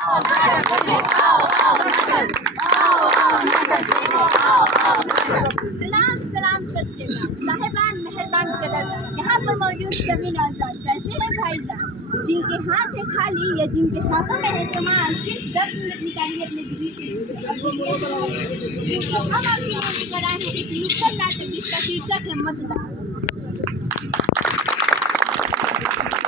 सलाम सलाम सत श्री अकाल साहिबान मेहरबान कदरदान। यहाँ पर मौजूद सभी नौजवान कैसे हैं भाईजान? जिनके हाथ है खाली या जिनके हाथों में है सामान, सिर्फ 10 मिनट निकालिए अपने बिजली से। हम आपके लिए लेकर आए हैं एक नुक्कड़ नाटक जिसका शीर्षक है मतदान।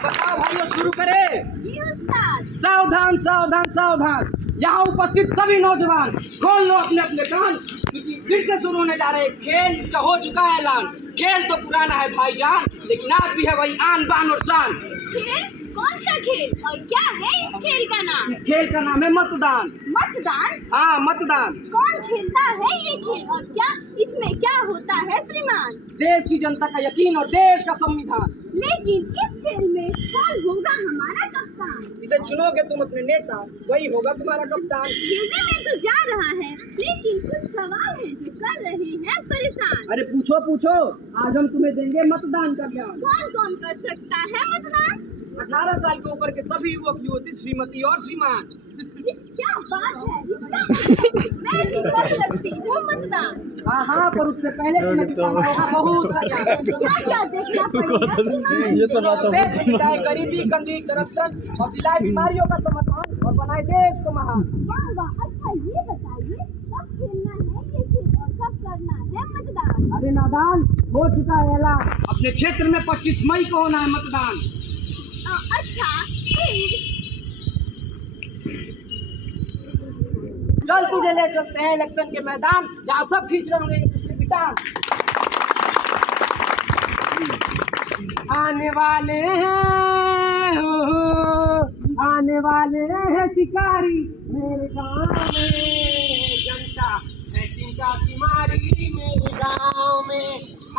बताओ भाइयों, शुरू करें। जी उस्ताद। सावधान सावधान सावधान, यहाँ उपस्थित सभी नौजवान खोल लो अपने अपने कान, क्योंकि फिर से शुरू होने जा रहे खेल। इसका हो चुका है ऐलान। खेल तो पुराना है भाईजान, लेकिन आज भी है वही आन बान और शान। खेल? कौन सा खेल और क्या है इस खेल का नाम? इस खेल का नाम है मतदान। मतदान? हाँ, मतदान। कौन खेलता है ये खेल और क्या इसमें क्या होता है श्रीमान? देश की जनता का यकीन और देश का संविधान। लेकिन इस खेल में कौन होगा हमारा कप्तान? जिसे चुनोगे तुम अपने नेता, वही होगा तुम्हारा कप्तान। खेलने में तो जा रहा है, लेकिन कुछ सवाल है जो कर रहे हैं परेशान। अरे पूछो पूछो, आज हम तुम्हें देंगे मतदान का ज्ञान। कौन कौन कर सकता है मतदान? 18 साल के ऊपर के सभी युवक युवती, श्रीमती और श्रीमान। क्या बात है, इसका मैं भी कर सकती हूँ मतदान। हाँ हाँ, पर उससे पहले तुम्हें दिखाना होगा बहुत क्या क्या देखना पड़ेगा श्रीमान? दिलाए गरीबी, गंदी, करप्शन और दिलाए बीमारियों का समाधान और बनाए देश को महान। वाह वाह, अच्छा ये बताइए कब खेलना है ये खेल और कब करना है मतदान? अरे नादान, हो चुका है ऐलान। अपने क्षेत्र में 25 मई को होना है मतदान। अच्छा फिर चल तुझे ले चलते हैं इलेक्शन के मैदान, जहाँ सब खींच रहे होंगे पिछले बिटान। आने वाले हैं हो, आने वाले हैं शिकारी मेरे गाँव में, जनता है चिंता की मारी मेरे गाँव में।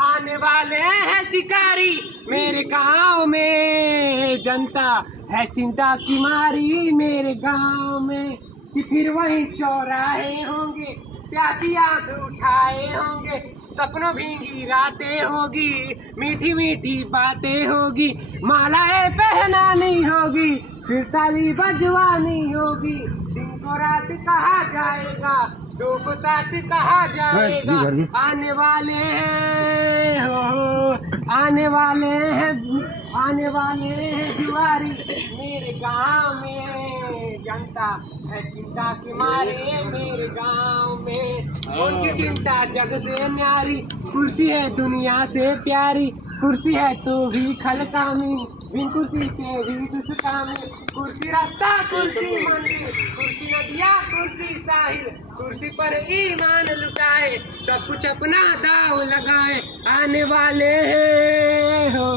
आने वाले हैं शिकारी मेरे गाँव में, जनता है चिंता की मारी मेरे गाँव में। कि फिर वही चौराहे होंगे, प्यासी आंख उठाए होंगे, सपनों भीगी रातें होगी, मीठी मीठी बातें होगी, मालाएं पहनानी होगी, फिर ताली बजवानी होगी। दिन को रात कहा जाएगा, दो को साथ कहा जाएगा। आने वाले हैं हो, आने वाले हैं जुआरी मेरे गाँव में, जनता है चिंता की मारे मेरे गाँव में। उनकी चिंता जग से न्यारी, कुर्सी है दुनिया से प्यारी, कुर्सी है तो भी खलकामी, बिन कुर्सी के भी दुष्कामी। कुर्सी रास्ता, कुर्सी मंदिर, कुर्सी नदिया, कुर्सी साहिल, कुर्सी पर ईमान लुटाए, सब कुछ अपना दाव लगाए। आने वाले हैं हो,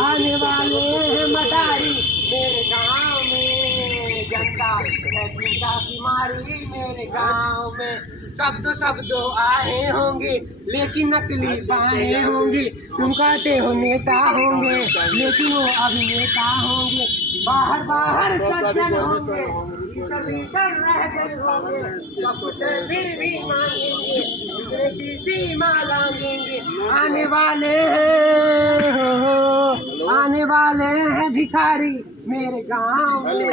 आने वाले हैं मदारी मेरे गाँव में, जनता है चिंता की मारी मेरे गाँव में। शब्दों आए होंगे, लेकिन नकली बाहें होंगी। तुम कहते हो नेता होंगे, लेकिन वो अभिनेता होंगे। बाहर बाहर सज्जन होंगे, सभी डर रह गए होंगे, सब कुछ फिर भी मांगेंगे, दूसरे की सीमा लांघेंगे। आने वाले हैं हो, आने वाले हैं भिखारी मेरे गाँव में,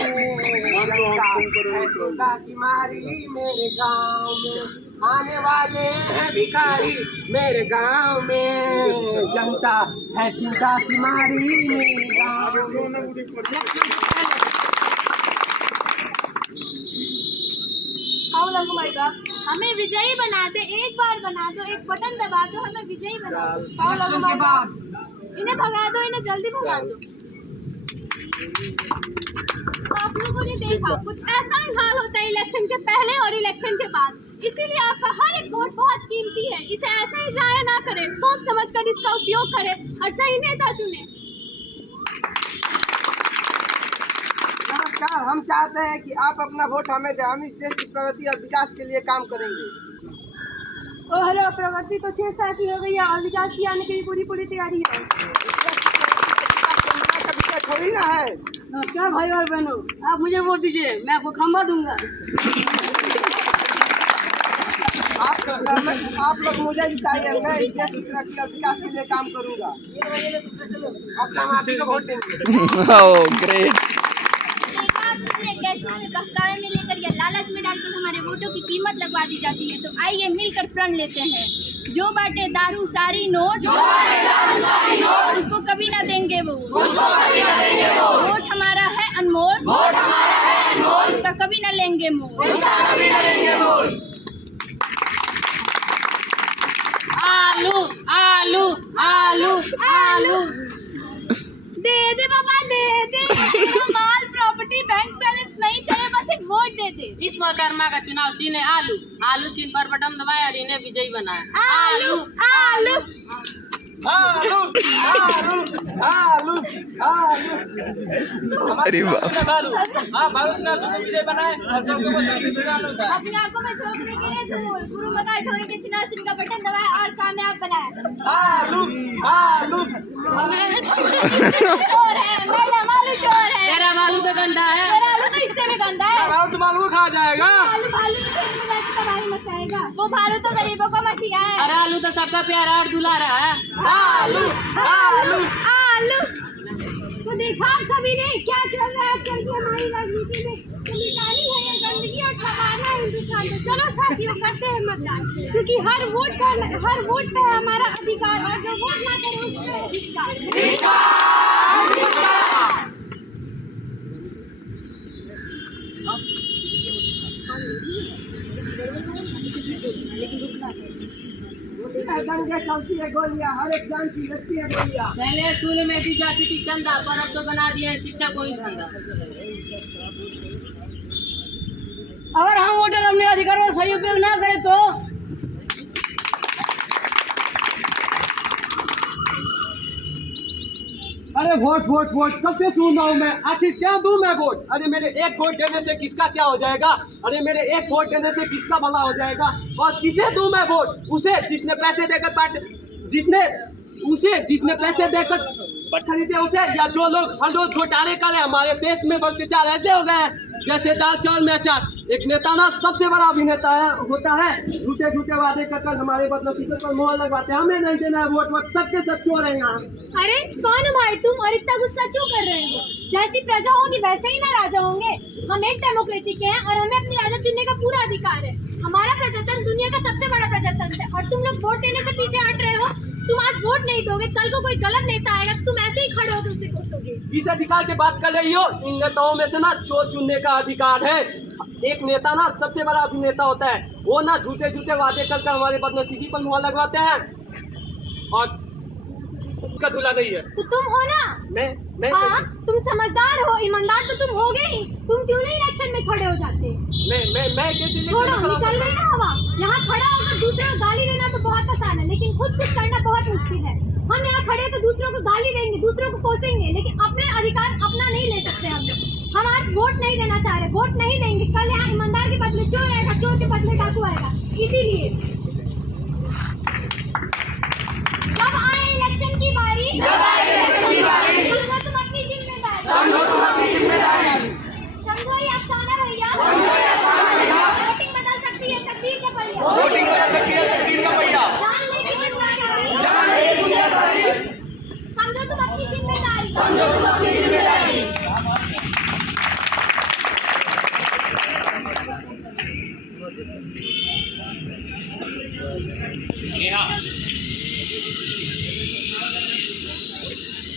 जनता की मारी मेरे गाँव में। आने वाले हैं भिखारी मेरे गाँव में, जनता है चिंता की मारी मेरे गाँव में। हमें विजयी बना दे, एक बार बना दो, एक बटन दबा दो, हमें विजयी बना दो। इलेक्शन के बाद इन्हें भगा दो, इन्हें जल्दी भगा दो। आप लोगों ने देखा कुछ ऐसा ही हाल होता है इलेक्शन के पहले और इलेक्शन के बाद, इसीलिए आपका हर एक वोट बहुत कीमती है। इसे ऐसे ही जाया ना करें, सोच समझकर इसका उपयोग करें और सही नेता चुनें। नमस्कार, हम चाहते हैं कि आप अपना वोट हमें दें। हम इस देश की प्रगति और विकास के लिए काम करेंगे। ओ हेलो, प्रगति तो 6 साल की हो गई है और विकास की आने की पूरी तैयारी है। थोड़ी ना है। नमस्कार भाई और बहनों, आप मुझे वोट दीजिए, मैं आपको खंबा दूंगा। आप लोग मुझे जिताइए, मैं इस देश की तरक्की और विकास के लिए काम करूंगा। अब हम आप ही को वोट देंगे। कैसे बहकावे में लेकर या लालच में डालकर हमारे वोटों की कीमत लगवा दी जाती है। तो आइए मिलकर प्रण लेते हैं, जो बाटे दारू सारी नोट उसको कभी ना देंगे वो। वोट हमारा है अनमोल, उसका कभी ना लेंगे मोल। आलू आलू आलू आलू दे बाबा दे माल प्रॉपर्टी बैंक बैलेंस नहीं चले, बस एक वोट दे दे। इस कर्मा का चुनाव चिन्ह है आलू। आलू चिन्ह पर बटन दबाया और इन्हें विजयी बनाया। आलू आलू आलू आलू आलू आलू। अरे बाप। हाँ, भारत ने आपको विजय बनाए और सबको बताया। अपनी आंखों में झोंकने के लिए गुरु मका ढोई के चुनाव चिन्ह का बटन दबाया और कामयाब बनाया। आलू आलू। चोर है मैडम, आलू चोर है। तेरा आलू का गंदा है। मेरा आलू तो इससे भी गंदा है। आलू तुम आलू खा जाएगा। आलू तबाही मचाएगा। वो भालू तो गरीबों का मसीहा है। अरे आलू तो सबका प्यारा और दुलारा है। आलू आलू आलू तो देखा सभी ने क्या चल रहा है आजकल की हमारी राजनीति में। तो निकाली है ये गंदगी और ठहराना है हिंदुस्तान को। चलो साथियों करते हैं मतदान, क्योंकि हर वोट पे है हमारा अधिकार और जो वोट ना करे उस पे अधिकार। दंगे चलती है गोलियां, हर एक जान की लगती है गोलियां। पहले स्कूल में दी जाती थी चंदा, पर अब तो बना दिया है शिक्षा को ही धंधा। अगर हम वोटर अपने अधिकारों का सही उपयोग ना करें तो अरे वोट वोट वोट कब से सुन रहा हूँ मैं। आखिर क्या दूं मैं वोट? अरे मेरे एक वोट देने से किसका क्या हो जाएगा? अरे मेरे एक वोट देने से किसका भला हो जाएगा? और किसे दूं मैं वोट? उसे जिसने पैसे देकर जिसने पैसे देकर खरीदे उसे, या जो लोग हर रोज घोटाले करे। हमारे देश में भ्रष्टाचार ऐसे हो गए हैं जैसे दाल चावल में अचार। एक नेता ना सबसे बड़ा अभिनेता होता है, झूठे झूठे वादे कर हमारे बदनसीबों पर मोहर लगवाते हैं। हमें नहीं देना है वोट, वोट सबके सब चोर हैं यहाँ। अरे कौन हो भाई तुम, और इतना गुस्सा क्यों कर रहे हो? जैसी प्रजा होगी वैसे ही ना राजा होंगे। हम एक डेमोक्रेसी के हैं और हमें अपनी राजा चुनने का पूरा अधिकार है। हमारा प्रजातंत्र दुनिया का सबसे बड़ा प्रजातंत्र है और तुम लोग वोट देने से पीछे हट रहे हो। तुम आज वोट नहीं दोगे, कल को कोई गलत नेता आएगा, तुम ऐसे ही खड़े होकर उसे कोसोगे। इस अधिकार की बात कर रही हो? इन नेताओं में से ना चोर चुनने का अधिकार है। एक नेता ना सबसे बड़ा अभिनेता होता है। वो ना झूठे झूठे वादे कर हमारे बदनसीबी पर मुहर लगवाते हैं और उसका धुला नहीं है। तो तुम हो ना? मैं हाँ, तुम समझदार हो, ईमानदार तो तुम होगे ही। तुम क्यों नहीं इलेक्शन में खड़े हो जाते? मैं कैसे छोड़ो, निकल गई ना हवा। यहाँ खड़ा होकर दूसरों को गाली देना तो बहुत आसान है, लेकिन खुद कुछ करना बहुत मुश्किल है। हम यहाँ खड़े तो दूसरों को गाली देंगे, दूसरों को कोसेंगे, लेकिन अपने अधिकार अपना नहीं ले सकते हम आज वोट नहीं देना चाह रहे, वोट नहीं देंगे। कल यहाँ ईमानदार के बदले चोर आएगा, चोर के बदले डाकू आएगा। इसीलिए जब आए इलेक्शन की बारी, समझो तुम अपनी जिम्मेदारी, समझो ये अफसाना भैया। वोटिंग बदल सकती है तकदीर का पहिया। जान ले की दुनिया सारी। समझो तुम अपनी जिम्मेदारी।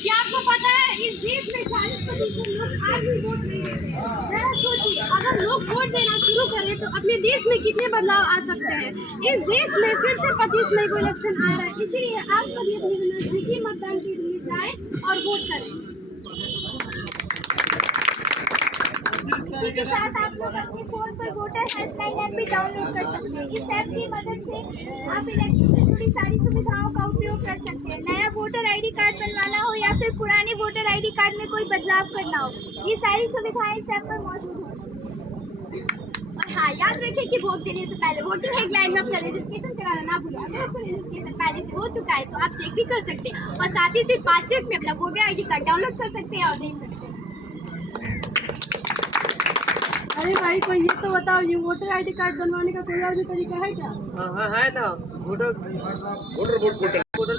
क्या आपको पता है इस देश में 40% लोग आज भी वोट नहीं देते? जरा सोचिए, अगर लोग वोट देना शुरू करें तो अपने देश में कितने बदलाव आ सकते हैं। इस देश में फिर से 25 मई को इलेक्शन आ रहा है, इसीलिए आप सभी अपनी नजदीकी मतदान के लिए जाएं और वोट करें। इसी के साथ आप लोग अपने फोन पर वोटर हेल्पलाइन ऐप भी डाउनलोड कर सकते हैं। इस ऐप की मदद से आप इलेक्शन से जुड़ी सारी सुविधाओं का उपयोग कर सकते हैं। नया वोटर आईडी कार्ड बनवाना हो या फिर पुराने वोटर आईडी कार्ड में कोई बदलाव करना हो, ये सारी सुविधाएं इस ऐप पर मौजूद हैं। और हाँ, याद रखें कि वोट देने से पहले वोटिंग हेल्पलाइन में अपना रजिस्ट्रेशन कराना ना भूलें। अगर आपका रजिस्ट्रेशन पहले से हो चुका है तो आप चेक भी कर सकते हैं और साथ ही सिर्फ 5 मिनट में अपना वोटर आईडी कार्ड डाउनलोड कर सकते हैं और देख सकते हैं। अरे भाई कोई ये तो बताओ, ये वोटर आईडी कार्ड बनवाने का कोई और भी तरीका है क्या? हाँ है ना। वोटर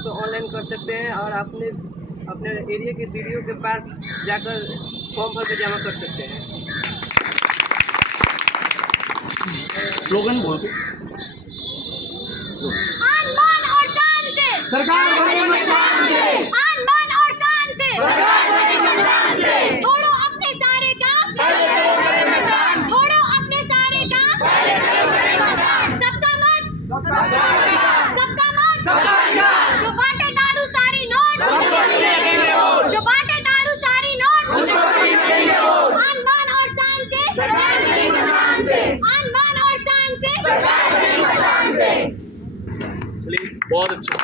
तो ऑनलाइन कर सकते हैं और अपने एरिया के बीडीओ के पास जाकर फॉर्म भर के जमा कर सकते हैं। स्लोगन बोल के आन बान और शान से सरकार बने मतदान से, आन बान और शान से सरकार बने मतदान से, छोड़ो अपने सारे काम पहले चलो करें मतदान, छोड़ो अपने सारे काम पहले चलो करें मतदान, सबका मत सबका अधिकार, सबका मत सबका अधिकार, जो बांटे दारू सारी नोट उसको भी देंगे वोट, जो बांटे दारू सारी नोट उसको भी देंगे वोट, आन बान और शान से सरकार बने मतदान से, आन बान और शान से सरकार बने मतदान से। चलिए बहुत अच्छा।